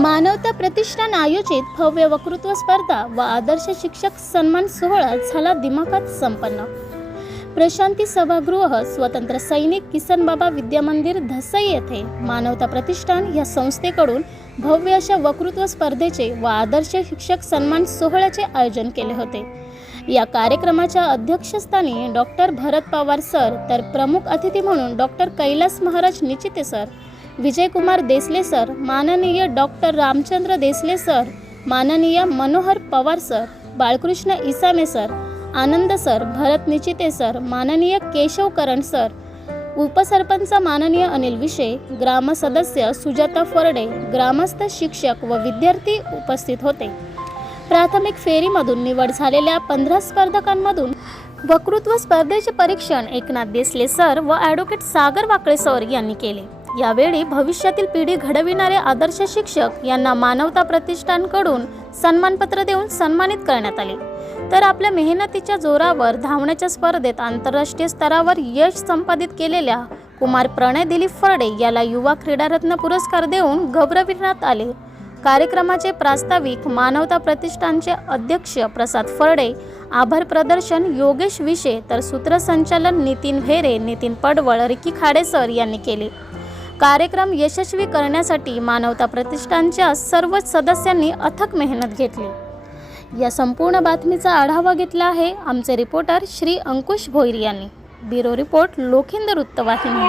मानवता प्रतिष्ठान आयोजित भव्य वक्तृत्व स्पर्धा व आदर्श शिक्षक सन्मान सोहळा झाला दिमाखात संपन्न. प्रशांती सभागृह स्वतंत्र सैनिक किसन बाबा विद्यामंदिर धसई येथे मानवता प्रतिष्ठान या संस्थेकडून भव्य अशा वक्तृत्व स्पर्धेचे व आदर्श शिक्षक सन्मान सोहळ्याचे आयोजन केले होते. या कार्यक्रमाच्या अध्यक्षस्थानी डॉक्टर भरत पवार सर तर प्रमुख अतिथी म्हणून doctor Kailas Maharaj Nichite sir Vijaykumar Desale sir माननीय डॉक्टर रामचंद्र देसले सर माननीय Manohar Pawar sir Balkrishna Isame sir Anand sir Bharat Nichite sir माननीय केशव करण सर उपसरपंच माननीय अनिल विशे ग्रामसदस्य सुजाता फरडे ग्रामस्थ शिक्षक व विद्यार्थी उपस्थित होते. प्राथमिक फेरीमधून निवड झालेल्या पंधरा स्पर्धकांमधून वक्तृत्व स्पर्धेचे परीक्षण एकनाथ देसले सर व ॲडव्होकेट सागर वाकळे सर यांनी केले. यावेळी भविष्यातील पिढी घडविणारे आदर्श शिक्षक यांना मानवता प्रतिष्ठानकडून सन्मानपत्र देऊन सन्मानित करण्यात आले. तर आपल्या मेहनतीच्या जोरावर धावण्याच्या स्पर्धेत आंतरराष्ट्रीय स्तरावर यश संपादित केलेल्या कुमार प्रणय दिलीप फरडे याला युवा क्रीडारत्न पुरस्कार देऊन गौरविण्यात आले. कार्यक्रमाचे प्रास्ताविक मानवता प्रतिष्ठानचे अध्यक्ष प्रसाद फरडे आभार प्रदर्शन योगेश विशे तर सूत्रसंचालन नितीन भेरे नितीन पडवळ रिकी खाडेसर यांनी केले. कार्यक्रम यशस्वी करण्यासाठी मानवता प्रतिष्ठानच्या सर्वच सदस्यांनी अथक मेहनत घेतली. या संपूर्ण बातमीचा आढावा घेतला आहे आमचे रिपोर्टर श्री अंकुश भोईर यांनी. ब्युरो रिपोर्ट लोखिंदर वृत्तवाहिनी.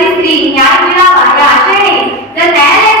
नाही एखादी स्त्री न्याय मिळावा या आशेने जर न्यायालयाचा